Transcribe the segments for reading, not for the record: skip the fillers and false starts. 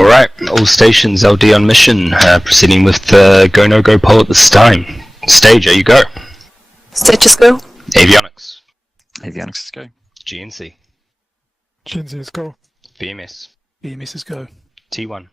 Alright, all stations LD on mission, proceeding with the go no go poll at this time. Stage, you go. Stages go. Avionics. Avionics is go. GNC. GNC is go. VMS. VMS is go. T1.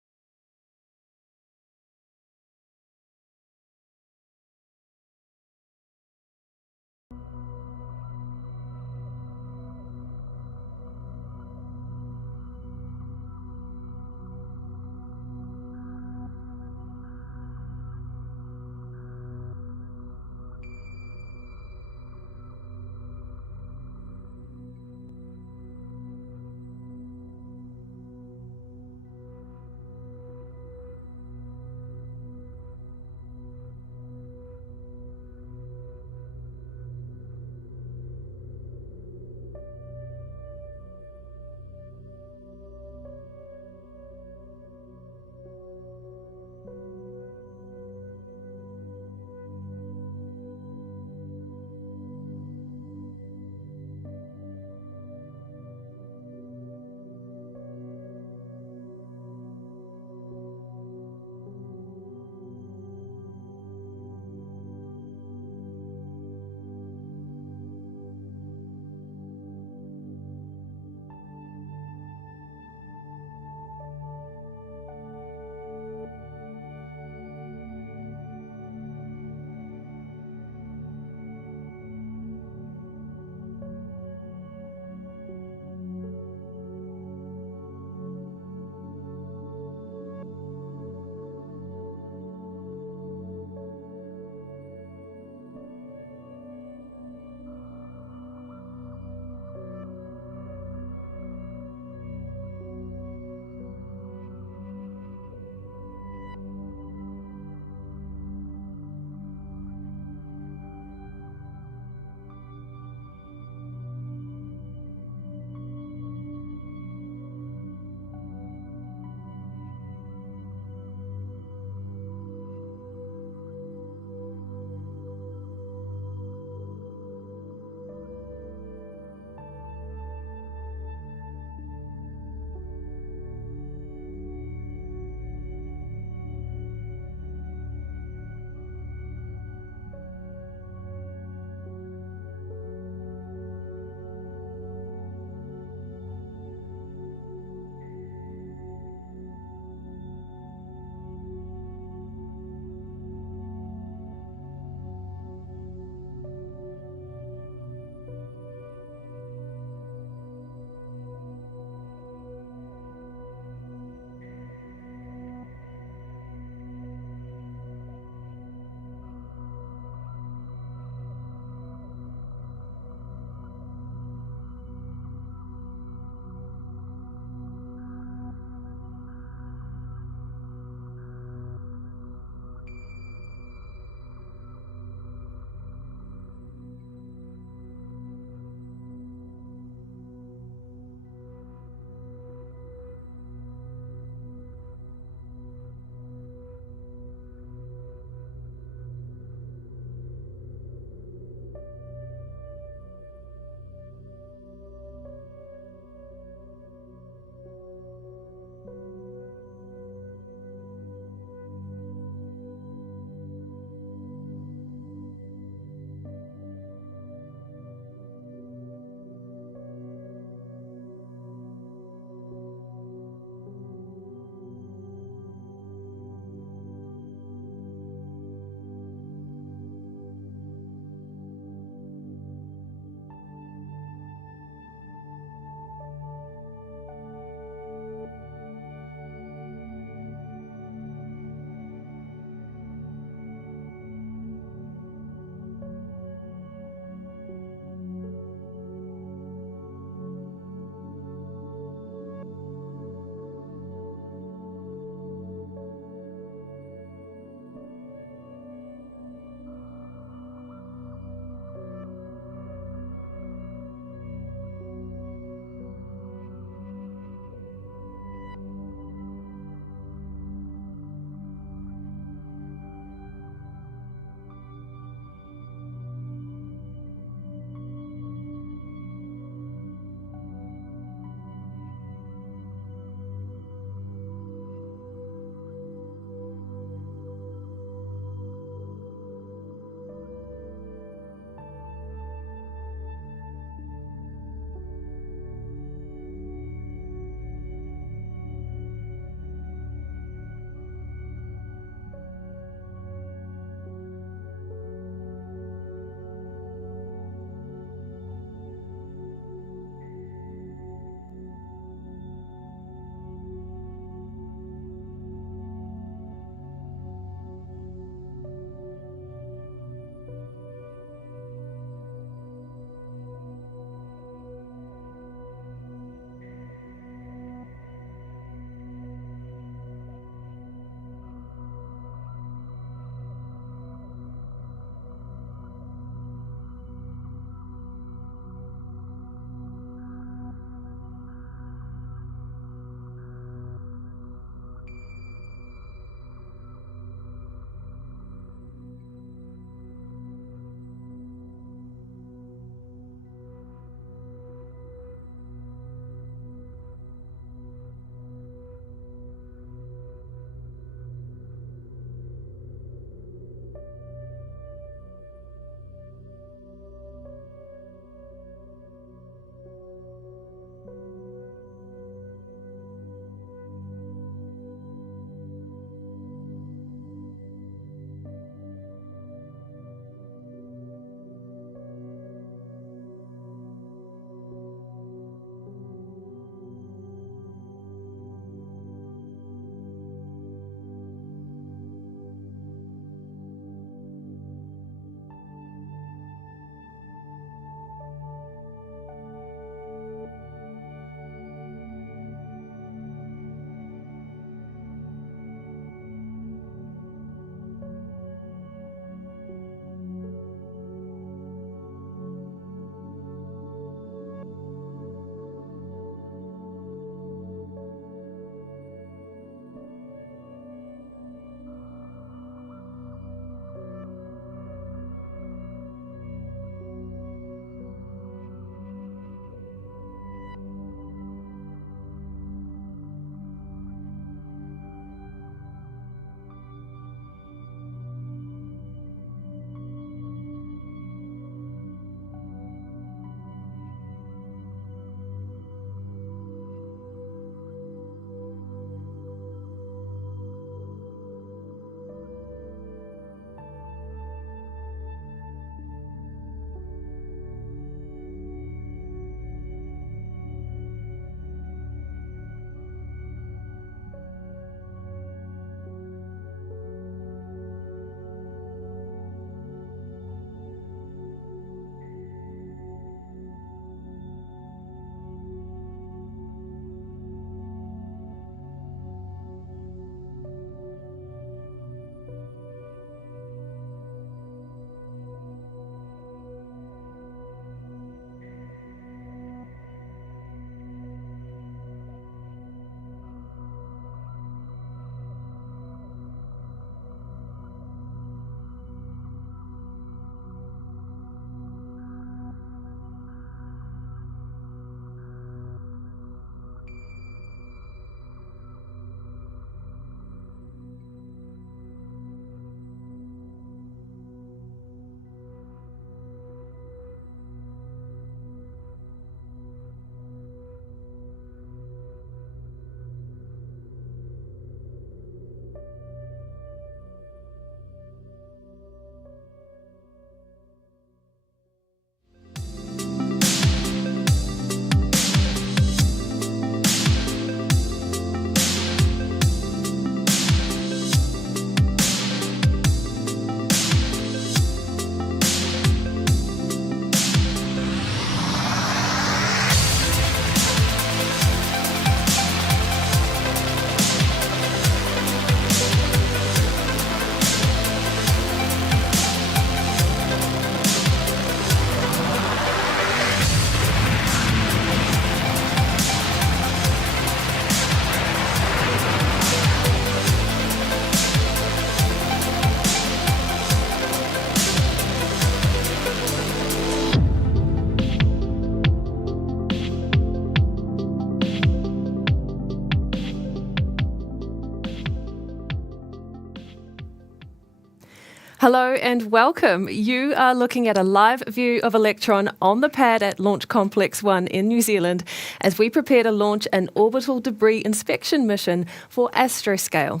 Hello and welcome. You are looking at a live view of Electron on the pad at Launch Complex 1 in New Zealand as we prepare to launch an orbital debris inspection mission for Astroscale.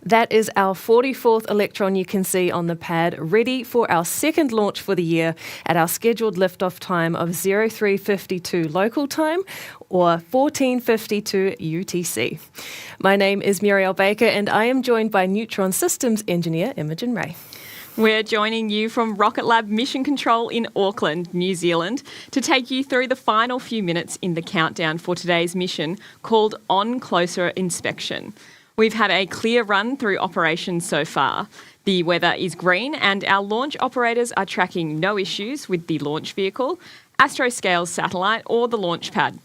That is our 44th Electron you can see on the pad, ready for our second launch for the year at our scheduled liftoff time of 03:52 local time or 14:52 UTC. My name is Muriel Baker and I am joined by Neutron Systems Engineer Imogen Ray. We're joining you from Rocket Lab Mission Control in Auckland, New Zealand, to take you through the final few minutes in the countdown for today's mission called On Closer Inspection. We've had a clear run through operations so far. The weather is green and our launch operators are tracking no issues with the launch vehicle, Astroscale's satellite or the launch pad.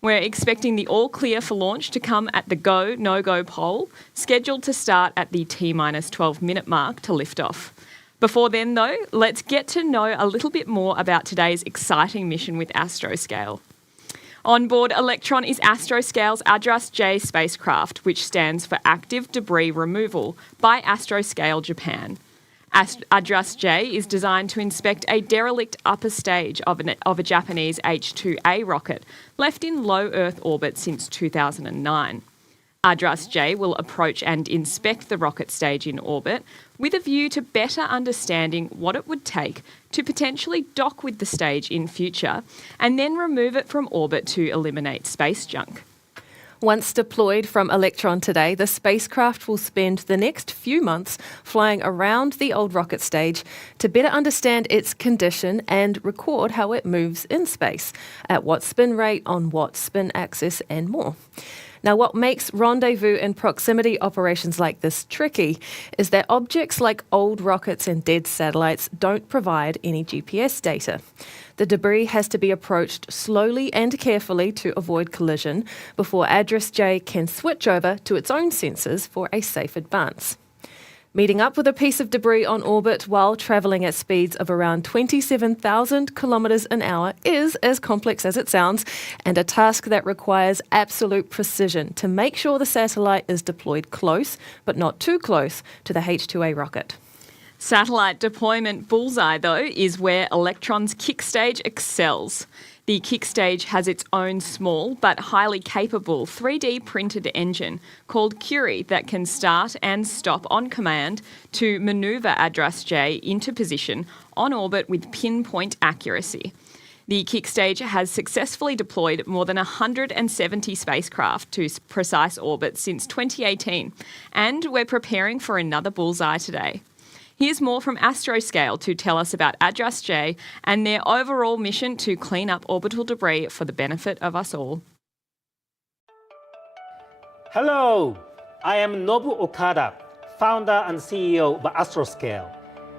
We're expecting the all clear for launch to come at the go, no-go poll, scheduled to start at the T-minus 12-minute mark to lift off. Before then, though, let's get to know a little bit more about today's exciting mission with Astroscale. On board Electron is Astroscale's ADRAS-J spacecraft, which stands for Active Debris Removal by Astroscale Japan. ADRAS-J is designed to inspect a derelict upper stage of a Japanese H-2A rocket left in low Earth orbit since 2009. ADRAS-J will approach and inspect the rocket stage in orbit with a view to better understanding what it would take to potentially dock with the stage in future and then remove it from orbit to eliminate space junk. Once deployed from Electron today, the spacecraft will spend the next few months flying around the old rocket stage to better understand its condition and record how it moves in space, at what spin rate, on what spin axis, and more. Now, what makes rendezvous and proximity operations like this tricky is that objects like old rockets and dead satellites don't provide any GPS data. The debris has to be approached slowly and carefully to avoid collision before ADRAS-J can switch over to its own sensors for a safe advance. Meeting up with a piece of debris on orbit while travelling at speeds of around 27,000 kilometres an hour is as complex as it sounds, and a task that requires absolute precision to make sure the satellite is deployed close, but not too close, to the H-2A rocket. Satellite deployment bullseye, though, is where Electron's kick stage excels. The kick stage has its own small but highly capable 3D printed engine called Curie that can start and stop on command to manoeuvre ADRAS-J into position on orbit with pinpoint accuracy. The kick stage has successfully deployed more than 170 spacecraft to precise orbit since 2018, and we're preparing for another bullseye today. Here's more from Astroscale to tell us about ADRAS-J and their overall mission to clean up orbital debris for the benefit of us all. Hello, I am Nobu Okada, founder and CEO of Astroscale.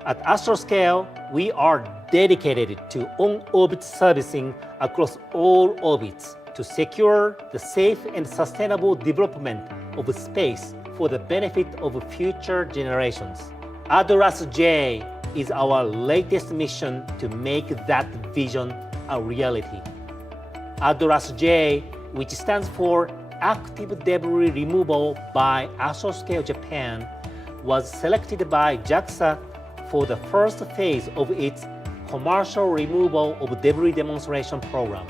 At Astroscale, we are dedicated to on-orbit servicing across all orbits to secure the safe and sustainable development of space for the benefit of future generations. ADRAS-J is our latest mission to make that vision a reality. ADRAS-J, which stands for Active Debris Removal by Astroscale Japan, was selected by JAXA for the first phase of its commercial removal of debris demonstration program.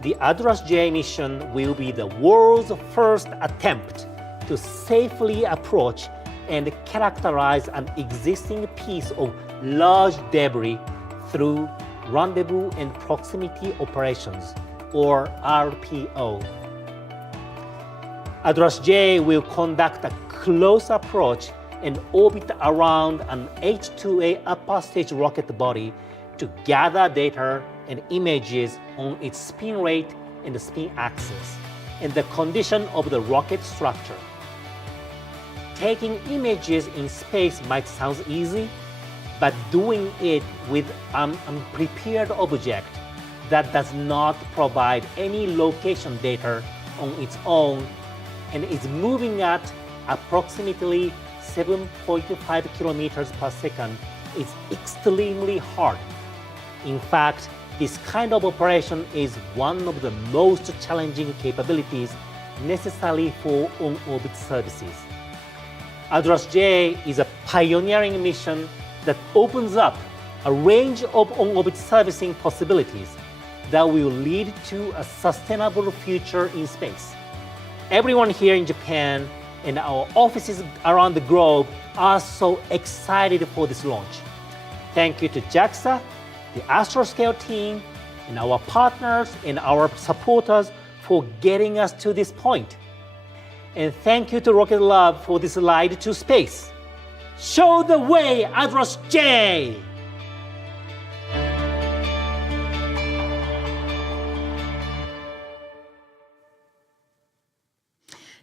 The ADRAS-J mission will be the world's first attempt to safely approach and characterize an existing piece of large debris through rendezvous and proximity operations, or RPO. ADRAS-J will conduct a close approach and orbit around an H-2A upper stage rocket body to gather data and images on its spin rate and spin axis and the condition of the rocket structure. Taking images in space might sound easy, but doing it with an unprepared object that does not provide any location data on its own and is moving at approximately 7.5 kilometers per second is extremely hard. In fact, this kind of operation is one of the most challenging capabilities necessary for on-orbit services. ADRAS-J is a pioneering mission that opens up a range of on-orbit servicing possibilities that will lead to a sustainable future in space. Everyone here in Japan and our offices around the globe are so excited for this launch. Thank you to JAXA, the Astroscale team, and our partners and our supporters for getting us to this point. And thank you to Rocket Lab for this ride to space. Show the way, Adros J!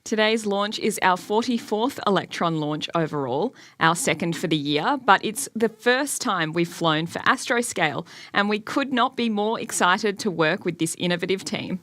Today's launch is our 44th Electron launch overall, our second for the year, but it's the first time we've flown for Astroscale, and we could not be more excited to work with this innovative team.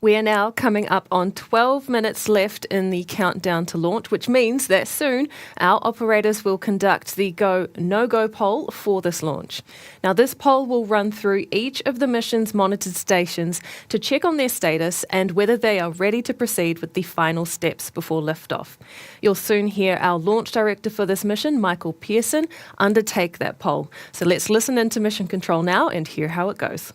We are now coming up on 12 minutes left in the countdown to launch, which means that soon our operators will conduct the go, no-go poll for this launch. Now, this poll will run through each of the mission's monitored stations to check on their status and whether they are ready to proceed with the final steps before liftoff. You'll soon hear our launch director for this mission, Michael Pearson, undertake that poll. So let's listen into Mission Control now and hear how it goes.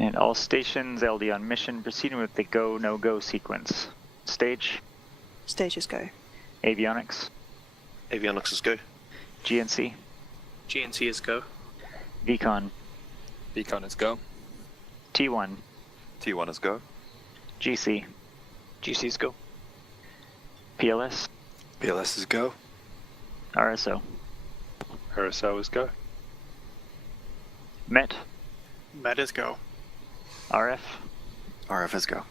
And all stations LD on mission proceeding with the go, no-go sequence. Stage, Stages go. avionics, Avionics is go. GNC, GNC is go. VCON, Beacon is go. T1, T1 is go. GC, GC is go. PLS, PLS is go. RSO, RSO is go. MET, Met is go. RF, RF is go.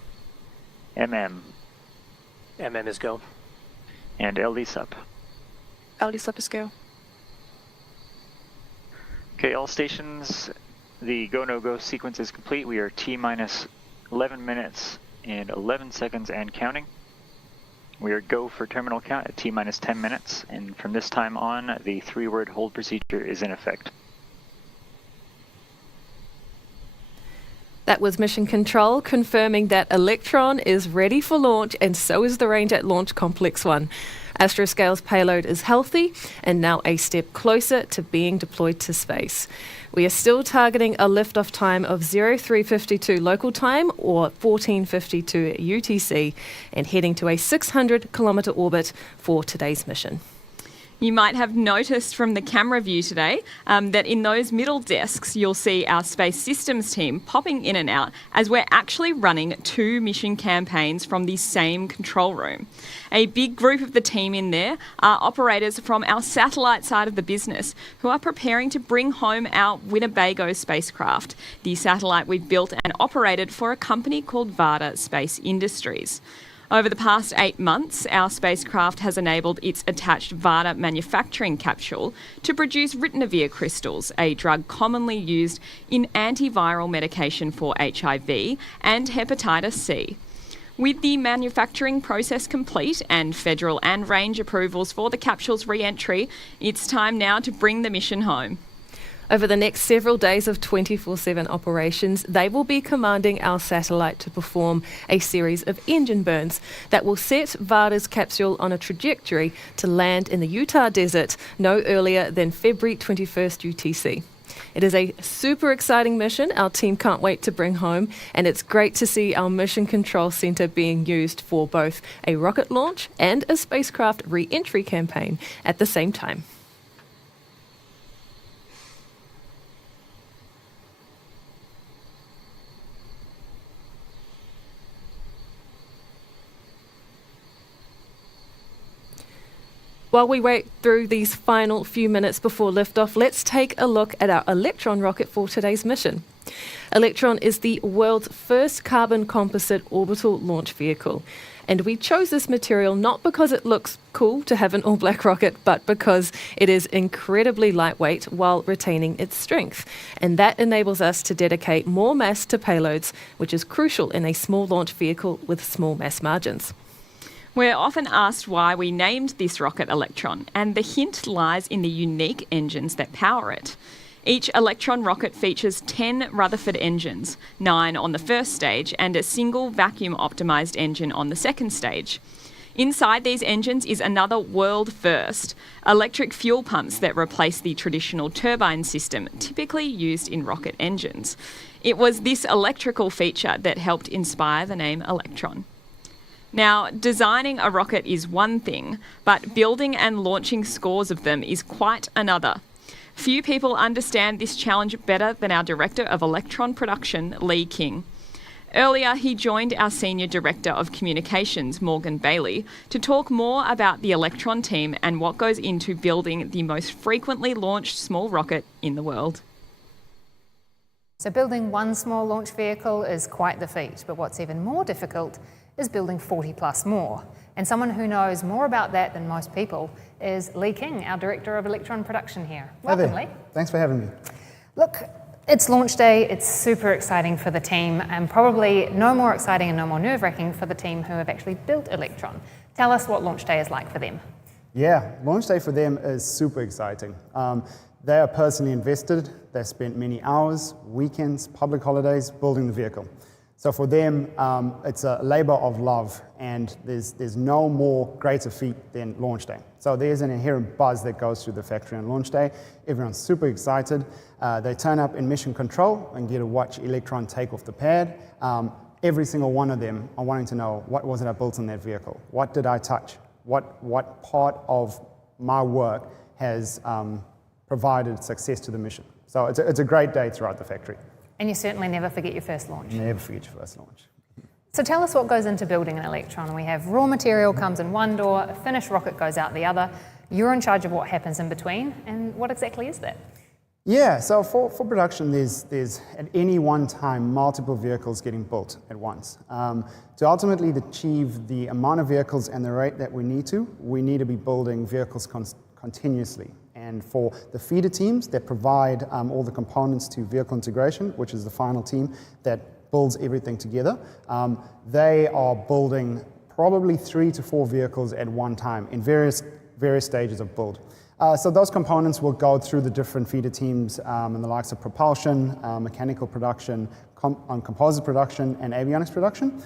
MM, MM is go. and LD sup. LD Slippers go. Okay, all stations, the go, no-go sequence is complete. We are T-minus 11 minutes and 11 seconds and counting. We are go for terminal count at T-minus 10 minutes, and from this time on, the 3-word hold procedure is in effect. That was Mission Control confirming that Electron is ready for launch, and so is the range at Launch Complex 1. Astroscale's payload is healthy and now a step closer to being deployed to space. We are still targeting a liftoff time of 0352 local time or 1452 UTC and heading to a 600-kilometre orbit for today's mission. You might have noticed from the camera view today that in those middle desks, you'll see our Space Systems team popping in and out as we're actually running 2 mission campaigns from the same control room. A big group of the team in there are operators from our satellite side of the business who are preparing to bring home our Winnebago spacecraft, the satellite we've built and operated for a company called Varda Space Industries. Over the past 8 months, our spacecraft has enabled its attached Varda manufacturing capsule to produce ritonavir crystals, a drug commonly used in antiviral medication for HIV and hepatitis C. With the manufacturing process complete and federal and range approvals for the capsule's re-entry, it's time now to bring the mission home. Over the next several days of 24/7 operations, they will be commanding our satellite to perform a series of engine burns that will set Varda's capsule on a trajectory to land in the Utah desert no earlier than February 21st UTC. It is a super exciting mission our team can't wait to bring home, and it's great to see our Mission Control Center being used for both a rocket launch and a spacecraft re-entry campaign at the same time. While we wait through these final few minutes before liftoff, let's take a look at our Electron rocket for today's mission. Electron is the world's first carbon composite orbital launch vehicle. And we chose this material not because it looks cool to have an all-black rocket, but because it is incredibly lightweight while retaining its strength. And that enables us to dedicate more mass to payloads, which is crucial in a small launch vehicle with small mass margins. We're often asked why we named this rocket Electron, and the hint lies in the unique engines that power it. Each Electron rocket features 10 Rutherford engines, 9 on the first stage, and a single vacuum-optimised engine on the second stage. Inside these engines is another world first, electric fuel pumps that replace the traditional turbine system typically used in rocket engines. It was this electrical feature that helped inspire the name Electron. Now, designing a rocket is one thing, but building and launching scores of them is quite another. Few people understand this challenge better than our Director of Electron Production, Lee King. Earlier, he joined our Senior Director of Communications, Morgan Bailey, to talk more about the Electron team and what goes into building the most frequently launched small rocket in the world. So building one small launch vehicle is quite the feat, but what's even more difficult is building 40 plus more. And someone who knows more about that than most people is Lee King, our Director of Electron Production here. Welcome, Lee. Thanks for having me. Look, it's launch day, it's super exciting for the team, and probably no more exciting and no more nerve-wracking for the team who have actually built Electron. Tell us what launch day is like for them. Yeah, launch day for them is super exciting. They are personally invested. They spent many hours, weekends, public holidays building the vehicle. So for them, it's a labor of love, and there's no more greater feat than launch day. So there's an inherent buzz that goes through the factory on launch day. Everyone's super excited. They turn up in mission control and get to watch Electron take off the pad. Every single one of them are wanting to know, what was it I built in that vehicle? What did I touch? What part of my work has provided success to the mission? So it's a great day throughout the factory. And you certainly never forget your first launch. Never forget your first launch. So tell us what goes into building an Electron. We have raw material comes in one door, a finished rocket goes out the other. You're in charge of what happens in between, and what exactly is that? Yeah, so for production, there's at any one time multiple vehicles getting built at once. To ultimately achieve the amount of vehicles and the rate that we need to be building vehicles continuously. And for the feeder teams that provide all the components to vehicle integration, which is the final team that builds everything together, they are building probably 3 to 4 vehicles at one time in various stages of build. So those components will go through the different feeder teams and the likes of propulsion, mechanical production, composite production, and avionics production.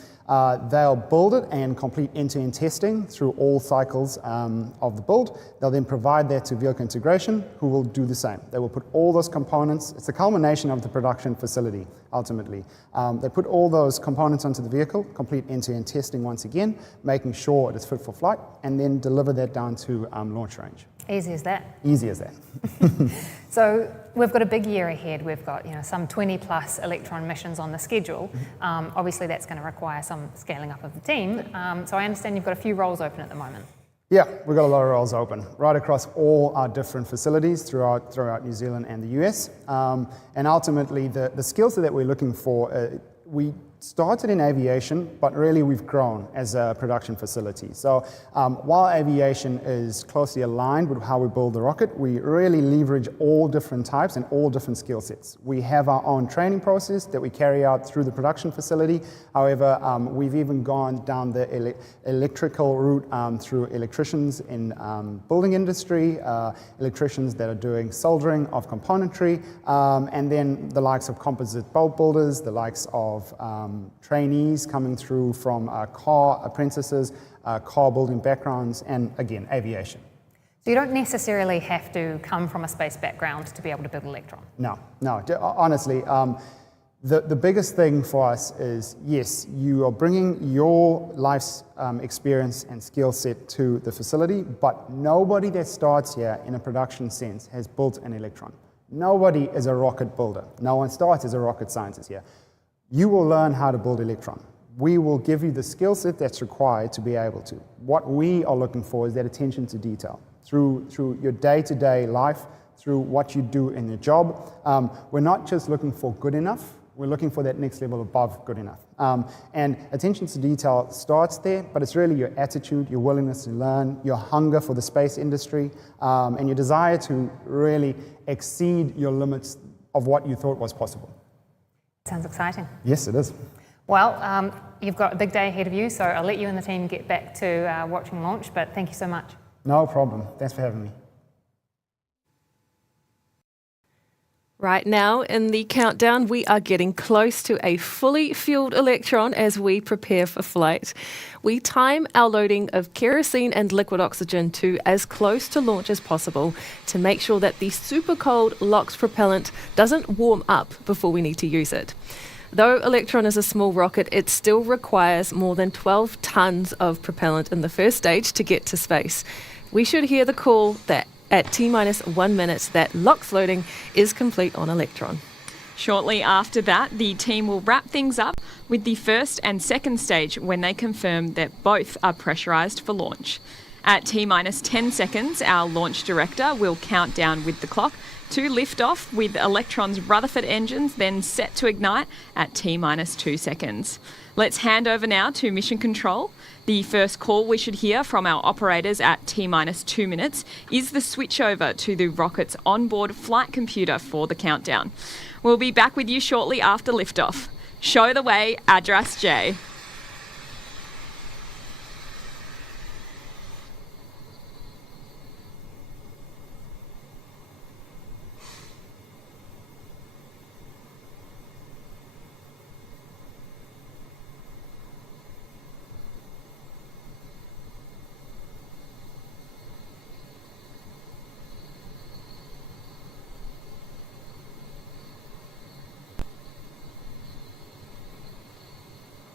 They'll build it and complete end-to-end testing through all cycles of the build. They'll then provide that to vehicle integration, who will do the same. They will put all those components, it's the culmination of the production facility, ultimately. They put all those components onto the vehicle, complete end-to-end testing once again, making sure it is fit for flight, and then deliver that down to launch range. Easy as that. Easy as that. So we've got a big year ahead. We've got some 20 plus Electron missions on the schedule. Obviously that's going to require some scaling up of the team. So I understand you've got a few roles open at the moment. Yeah, we've got a lot of roles open right across all our different facilities throughout New Zealand and the US. And ultimately the skills that we're looking for, we started in aviation, but really we've grown as a production facility. So while aviation is closely aligned with how we build the rocket, we really leverage all different types and all different skill sets. We have our own training process that we carry out through the production facility. However, we've even gone down the electrical route through electricians in building industry, electricians that are doing soldering of componentry, and then the likes of composite boat builders, the likes of trainees coming through from car apprentices, car building backgrounds, and again, aviation. So you don't necessarily have to come from a space background to be able to build Electron? No. Honestly, the biggest thing for us is, yes, you are bringing your life's experience and skill set to the facility, but nobody that starts here in a production sense has built an Electron. Nobody is a rocket builder. No one starts as a rocket scientist here. You will learn how to build Electron. We will give you the skill set that's required to be able to. What we are looking for is that attention to detail through your day-to-day life, through what you do in your job. We're not just looking for good enough, we're looking for that next level above good enough. And attention to detail starts there, but it's really your attitude, your willingness to learn, your hunger for the space industry, and your desire to really exceed your limits of what you thought was possible. Sounds exciting. Yes, it is. Well, you've got a big day ahead of you, so I'll let you and the team get back to watching launch, but thank you so much. No problem. Thanks for having me. Right now in the countdown, we are getting close to a fully fueled Electron as we prepare for flight. We time our loading of kerosene and liquid oxygen to as close to launch as possible to make sure that the super cold LOX propellant doesn't warm up before we need to use it. Though Electron is a small rocket, it still requires more than 12 tons of propellant in the first stage to get to space. We should hear the call that at T-minus 1 minute that LOX loading is complete on Electron. Shortly after that, the team will wrap things up with the first and second stage when they confirm that both are pressurised for launch. At T-minus 10 seconds, our launch director will count down with the clock to lift off with Electron's Rutherford engines then set to ignite at T-minus 2 seconds. Let's hand over now to Mission Control. The first call we should hear from our operators at T-minus 2 minutes is the switchover to the rocket's onboard flight computer for the countdown. We'll be back with you shortly after liftoff. Show the way, Address J.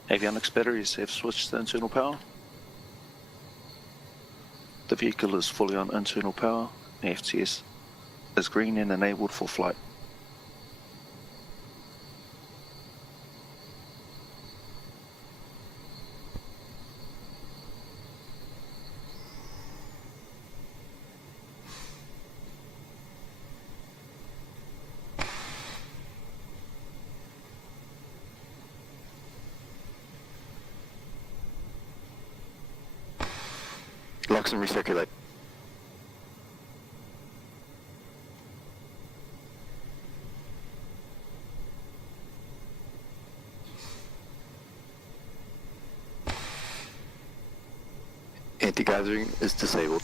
Avionics batteries have switched to internal power. The vehicle is fully on internal power. The FTS is green and enabled for flight. LOX and recirculate. Anti-gathering is disabled.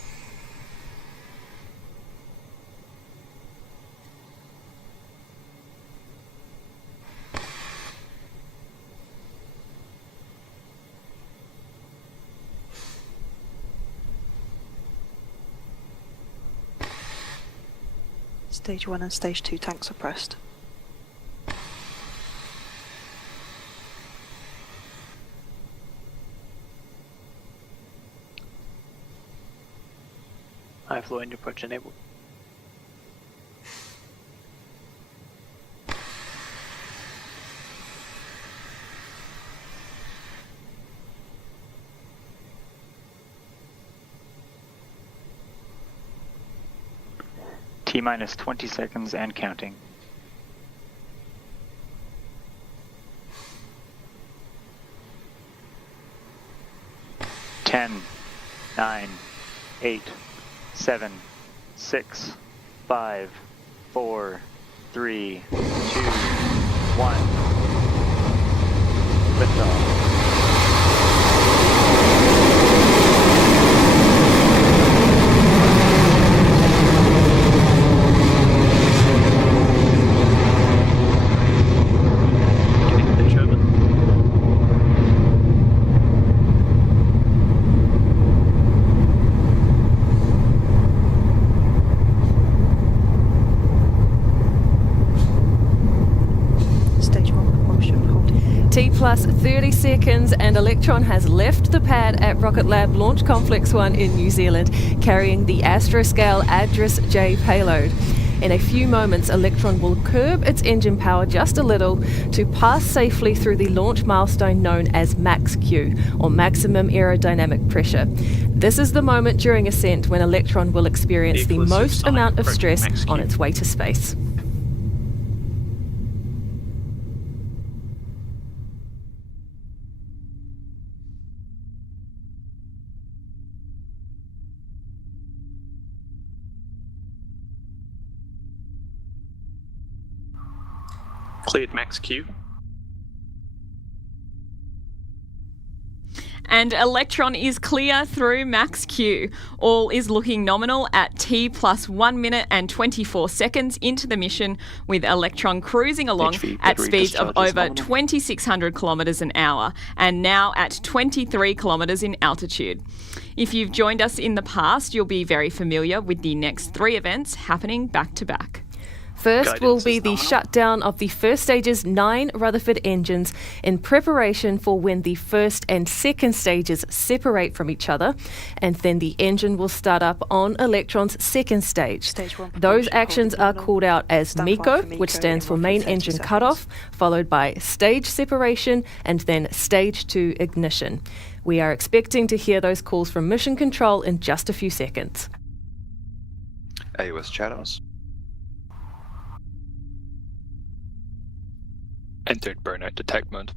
Stage 1 and Stage 2 tanks are pressed. High flow engine approach enabled. T-minus 20 seconds and counting. 10, 9, 8, 7, 6, 5, 4, 3, 2, 1. Liftoff. T plus 30 seconds and Electron has left the pad at Rocket Lab Launch Complex 1 in New Zealand, carrying the Astroscale Address J payload. In a few moments, Electron will curb its engine power just a little to pass safely through the launch milestone known as max Q, or maximum aerodynamic pressure. This is the moment during ascent when Electron will experience the most amount of stress on its way to space. Cleared max Q. And Electron is clear through max Q. All is looking nominal at T plus 1 minute and 24 seconds into the mission, with Electron cruising along at speeds of over 2,600 kilometres an hour and now at 23 kilometres in altitude. If you've joined us in the past, you'll be very familiar with the next 3 events happening back to back. First will be the shutdown of the first stage's 9 Rutherford engines in preparation for when the first and second stages separate from each other, and then the engine will start up on Electron's second stage. Those actions are called out as MECO, which stands for main engine cutoff, followed by stage separation and then stage 2 ignition. We are expecting to hear those calls from Mission Control in just a few seconds. AOS channels. Entered burnout detect mode.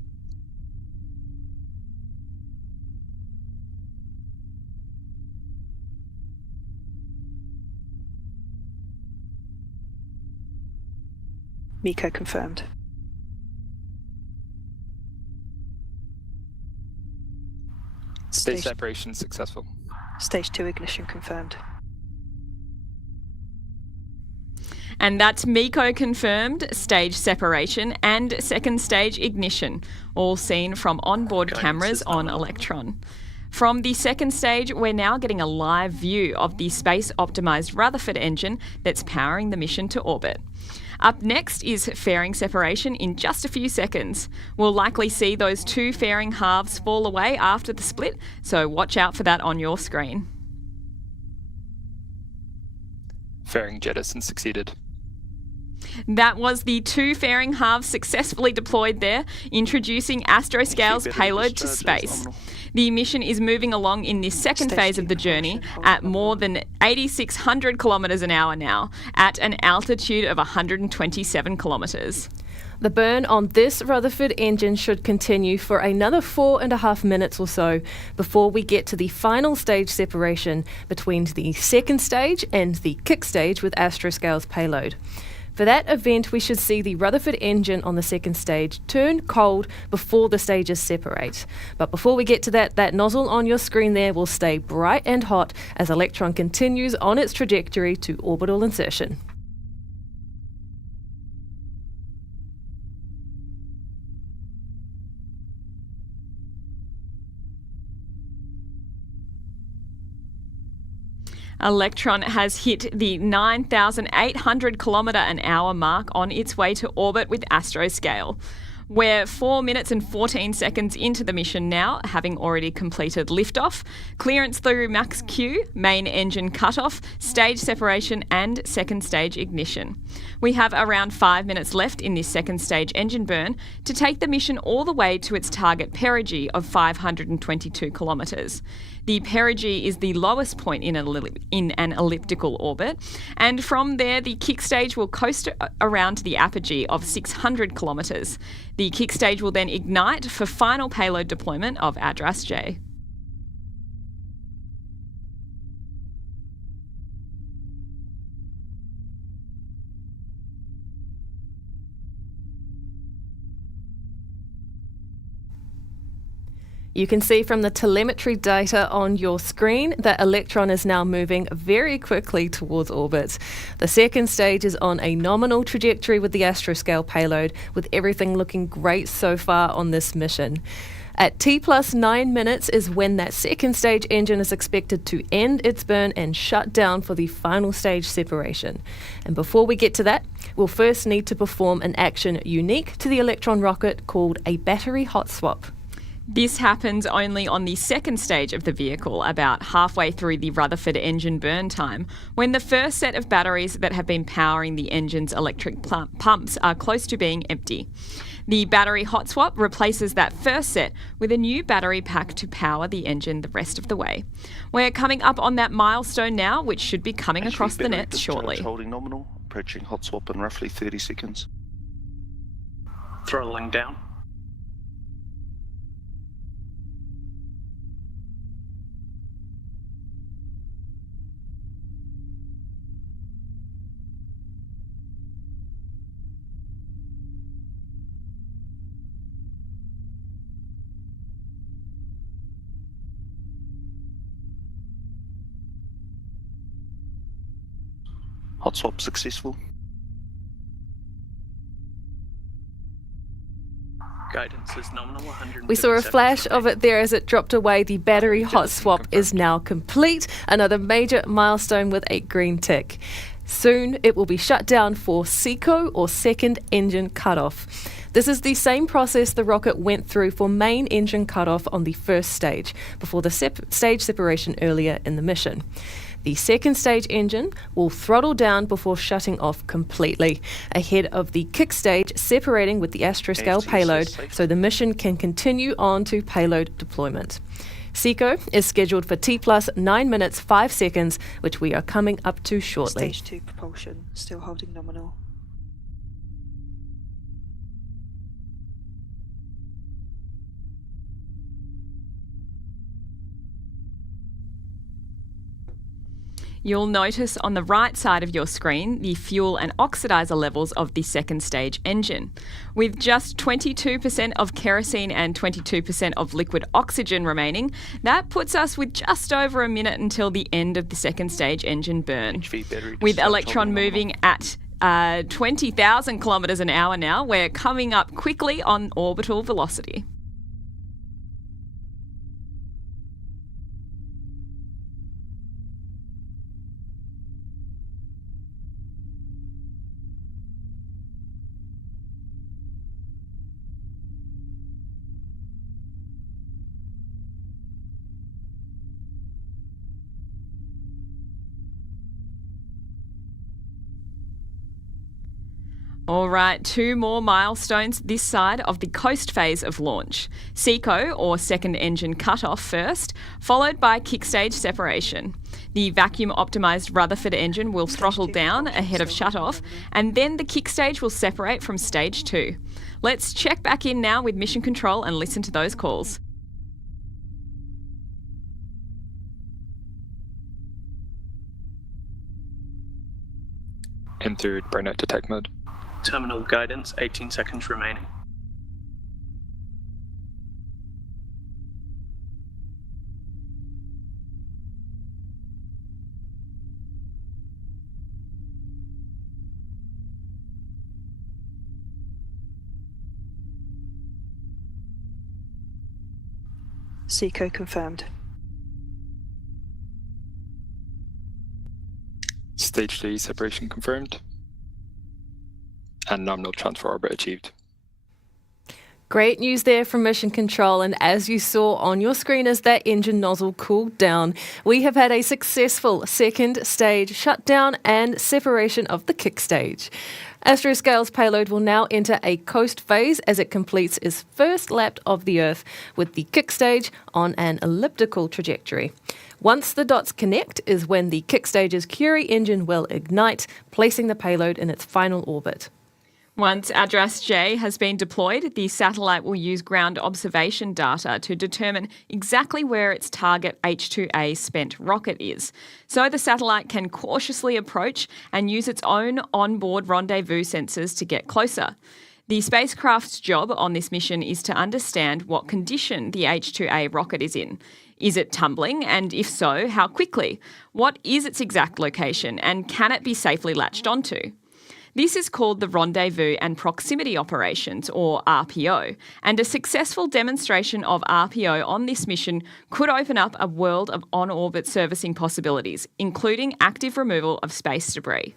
MECO confirmed. Stage separation successful. Stage 2 ignition confirmed. And that's MECO confirmed, stage separation and second stage ignition, all seen from onboard cameras on Electron. From the second stage, we're now getting a live view of the space-optimised Rutherford engine that's powering the mission to orbit. Up next is fairing separation in just a few seconds. We'll likely see those 2 fairing halves fall away after the split, so watch out for that on your screen. Fairing jettison succeeded. That was the 2 fairing halves successfully deployed there, introducing Astroscale's payload to space. The mission is moving along in this second phase of the journey at more than 8,600 kilometres an hour now, at an altitude of 127 kilometres. The burn on this Rutherford engine should continue for another 4.5 minutes or so before we get to the final stage separation between the second stage and the kick stage with Astroscale's payload. For that event, we should see the Rutherford engine on the second stage turn cold before the stages separate. But before we get to that nozzle on your screen there will stay bright and hot as Electron continues on its trajectory to orbital insertion. Electron has hit the 9,800 kilometre an hour mark on its way to orbit with Astroscale. We're 4 minutes and 14 seconds into the mission now, having already completed liftoff, clearance through max Q, main engine cutoff, stage separation and second stage ignition. We have around 5 minutes left in this second stage engine burn to take the mission all the way to its target perigee of 522 kilometres. The perigee is the lowest point in an elliptical orbit, and from there the kick stage will coast around to the apogee of 600 kilometres. The kick stage will then ignite for final payload deployment of ADRAS-J. You can see from the telemetry data on your screen that Electron is now moving very quickly towards orbit. The second stage is on a nominal trajectory with the Astroscale payload, with everything looking great so far on this mission. At T plus 9 minutes is when that second stage engine is expected to end its burn and shut down for the final stage separation. And before we get to that, we'll first need to perform an action unique to the Electron rocket called a battery hot swap. This happens only on the second stage of the vehicle, about halfway through the Rutherford engine burn time, when the first set of batteries that have been powering the engine's electric pumps are close to being empty. The battery hot swap replaces that first set with a new battery pack to power the engine the rest of the way. We're coming up on that milestone now, which should be coming across the net shortly. Holding nominal, approaching hot swap in roughly 30 seconds. Throttling down. Hot swap successful. Guidance is nominal 100. We saw a flash of it there as it dropped away. The battery hot swap is now complete. Another major milestone with a green tick. Soon it will be shut down for SECO, or second engine cutoff. This is the same process the rocket went through for main engine cutoff on the first stage, before the stage separation earlier in the mission. The second stage engine will throttle down before shutting off completely, ahead of the kick stage separating with the astroscale payload, so the mission can continue on to payload deployment. SECO is scheduled for T plus 9 minutes 5 seconds, which we are coming up to shortly. Stage 2 propulsion, still holding nominal. You'll notice on the right side of your screen the fuel and oxidizer levels of the second stage engine. With just 22% of kerosene and 22% of liquid oxygen remaining, that puts us with just over a minute until the end of the second stage engine burn. With Electron moving at 20,000 kilometres an hour now, we're coming up quickly on orbital velocity. All right, 2 more milestones this side of the coast phase of launch. SECO, or second engine cutoff first, followed by kick stage separation. The vacuum-optimised Rutherford engine will throttle down ahead of shutoff, and then the kick stage will separate from stage 2. Let's check back in now with Mission Control and listen to those calls. Entered burnout detect mode. Terminal guidance, 18 seconds remaining. SECO confirmed. Stage 3 separation confirmed. And nominal transfer orbit achieved. Great news there from Mission Control, and as you saw on your screen as that engine nozzle cooled down, we have had a successful second stage shutdown and separation of the kick stage. Astroscale's payload will now enter a coast phase as it completes its first lap of the Earth, with the kick stage on an elliptical trajectory. Once the dots connect is when the kick stage's Curie engine will ignite, placing the payload in its final orbit. Once ADRAS-J has been deployed, the satellite will use ground observation data to determine exactly where its target H2A spent rocket is, so the satellite can cautiously approach and use its own onboard rendezvous sensors to get closer. The spacecraft's job on this mission is to understand what condition the H2A rocket is in. Is it tumbling, and if so, how quickly? What is its exact location, and can it be safely latched onto? This is called the Rendezvous and Proximity Operations, or RPO, and a successful demonstration of RPO on this mission could open up a world of on-orbit servicing possibilities, including active removal of space debris.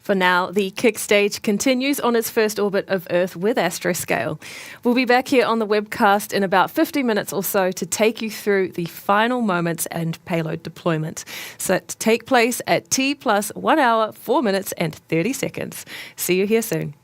For now, the kick stage continues on its first orbit of Earth with Astroscale. We'll be back here on the webcast in about 50 minutes or so to take you through the final moments and payload deployment, set to take place at T plus 1 hour, 4 minutes and 30 seconds. See you here soon.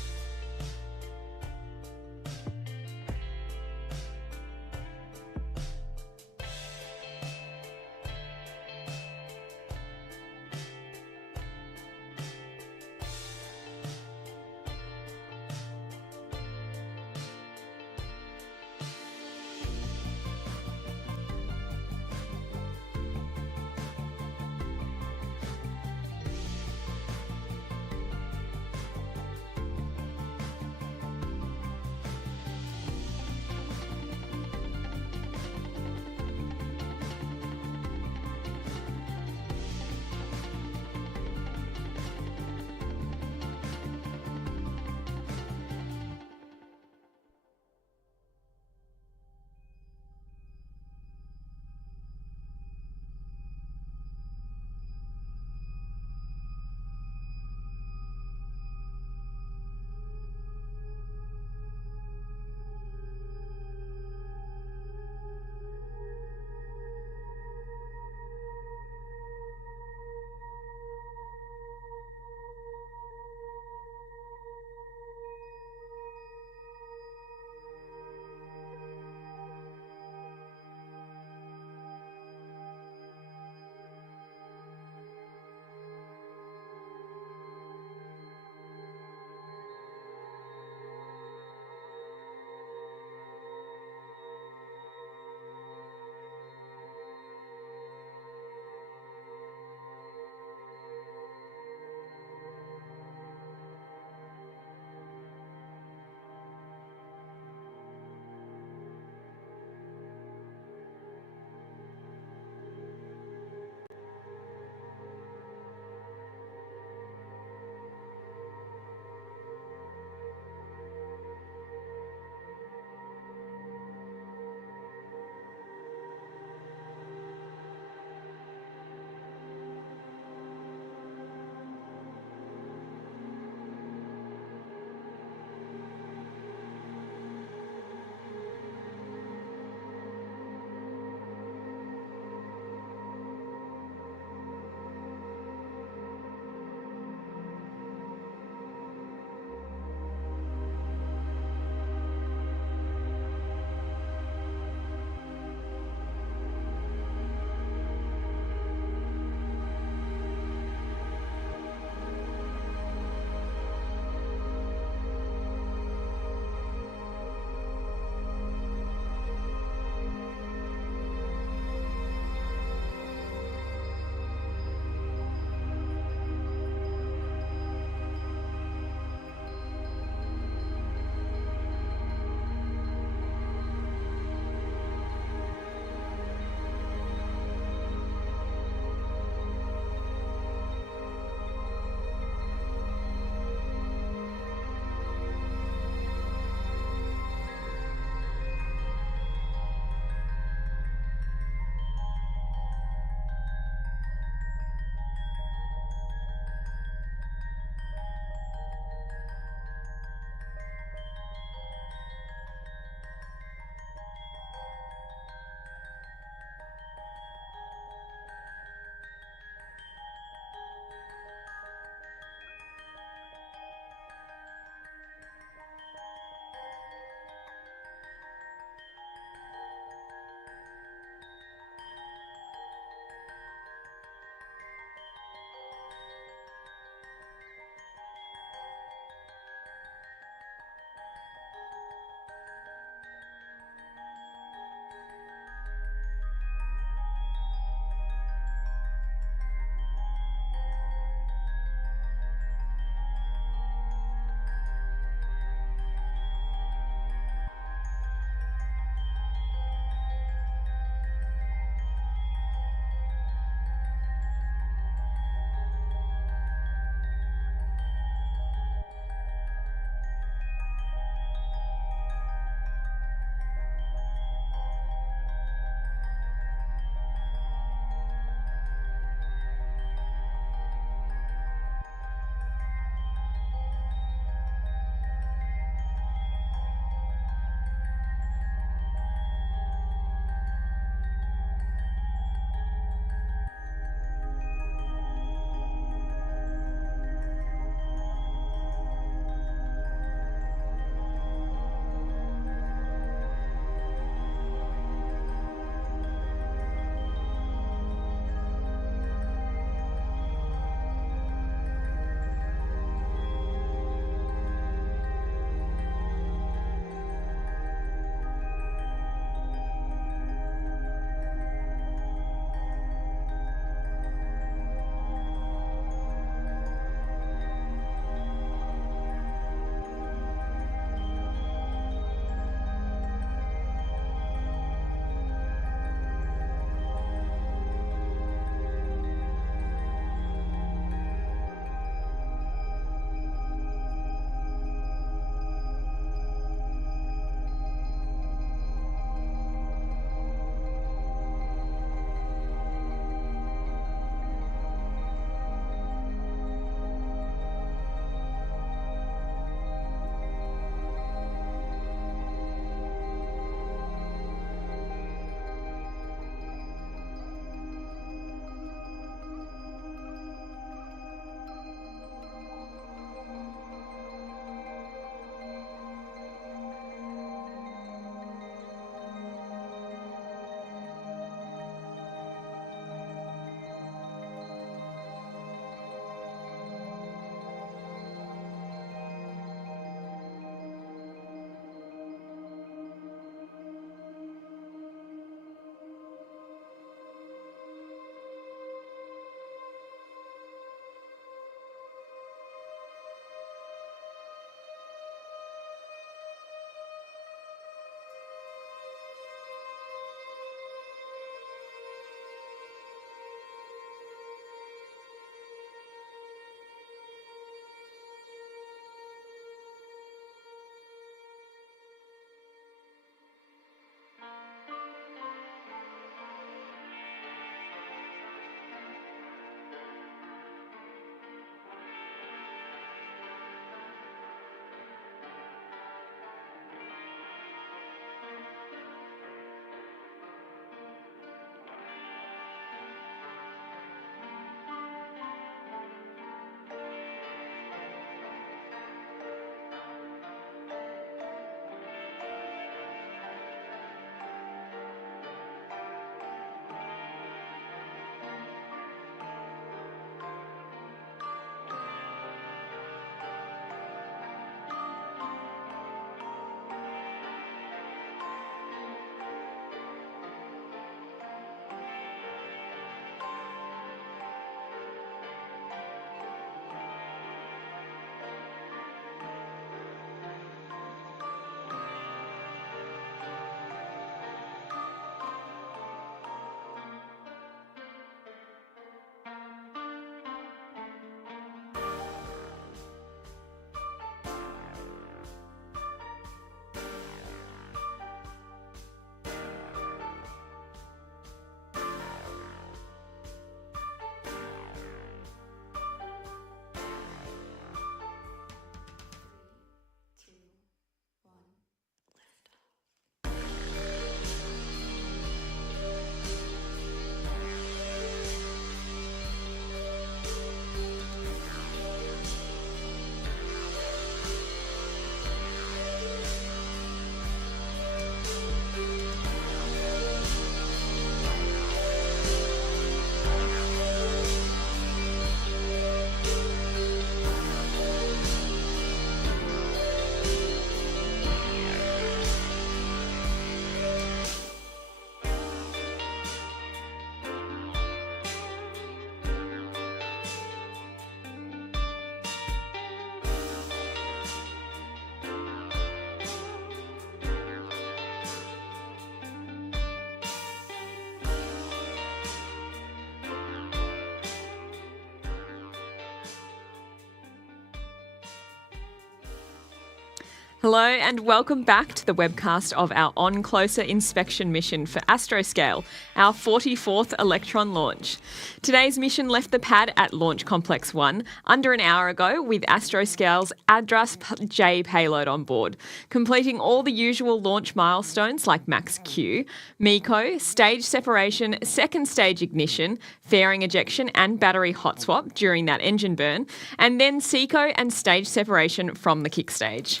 Hello and welcome back to the webcast of our On Closer inspection mission for Astroscale, our 44th Electron launch. Today's mission left the pad at Launch Complex 1 under an hour ago with Astroscale's ADRAS-J payload on board, completing all the usual launch milestones like Max Q, MECO, stage separation, second stage ignition, fairing ejection and battery hot swap during that engine burn, and then SECO and stage separation from the kick stage.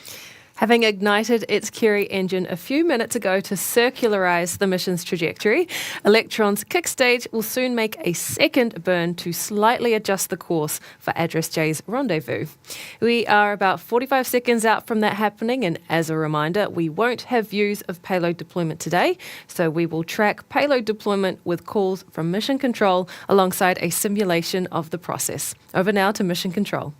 Having ignited its Curie engine a few minutes ago to circularise the mission's trajectory, Electron's kick stage will soon make a second burn to slightly adjust the course for ADRAS-J's rendezvous. We are about 45 seconds out from that happening, and as a reminder, we won't have views of payload deployment today, so we will track payload deployment with calls from Mission Control alongside a simulation of the process. Over now to Mission Control.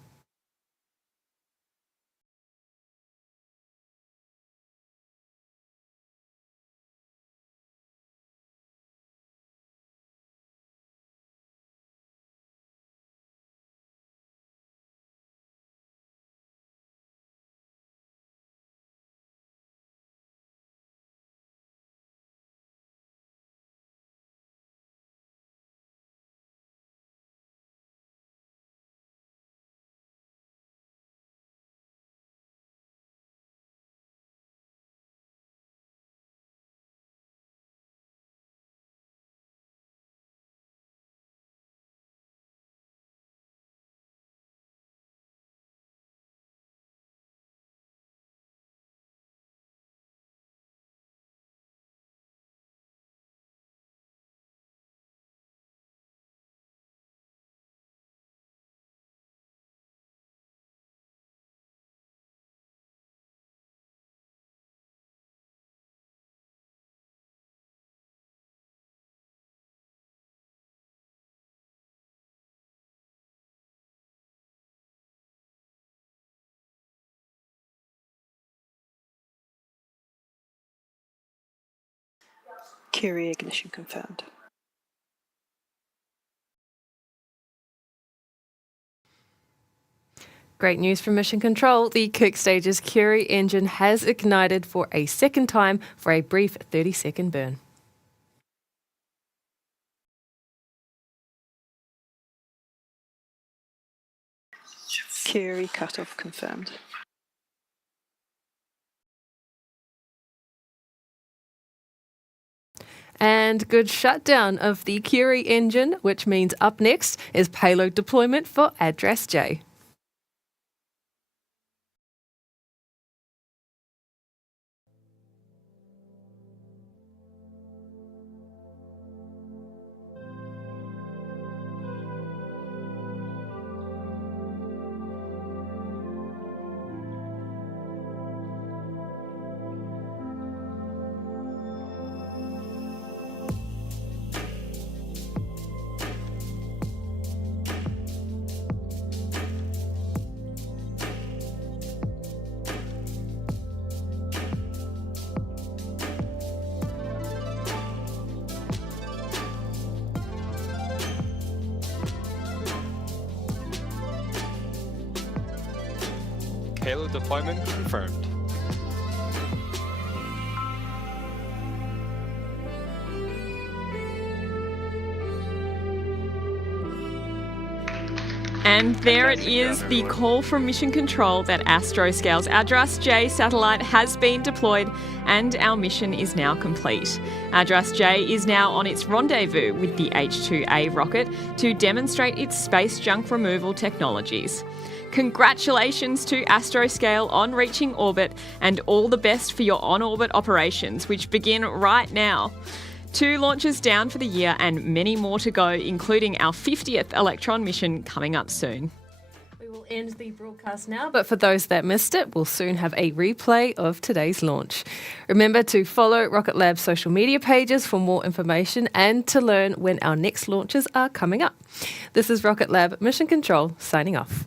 Curie ignition confirmed. Great news from Mission Control. The kick stage's Curie engine has ignited for a second time for a brief 30-second burn. Curie cutoff confirmed. And good shutdown of the Curie engine, which means up next is payload deployment for ADRAS-J. Payload deployment confirmed. And there it is, the call from Mission Control that Astroscale's ADRAS-J satellite has been deployed and our mission is now complete. ADRAS-J is now on its rendezvous with the H-2A rocket to demonstrate its space junk removal technologies. Congratulations to Astroscale on reaching orbit and all the best for your on-orbit operations, which begin right now. 2 launches down for the year and many more to go, including our 50th Electron mission coming up soon. We will end the broadcast now, but for those that missed it, we'll soon have a replay of today's launch. Remember to follow Rocket Lab's social media pages for more information and to learn when our next launches are coming up. This is Rocket Lab Mission Control signing off.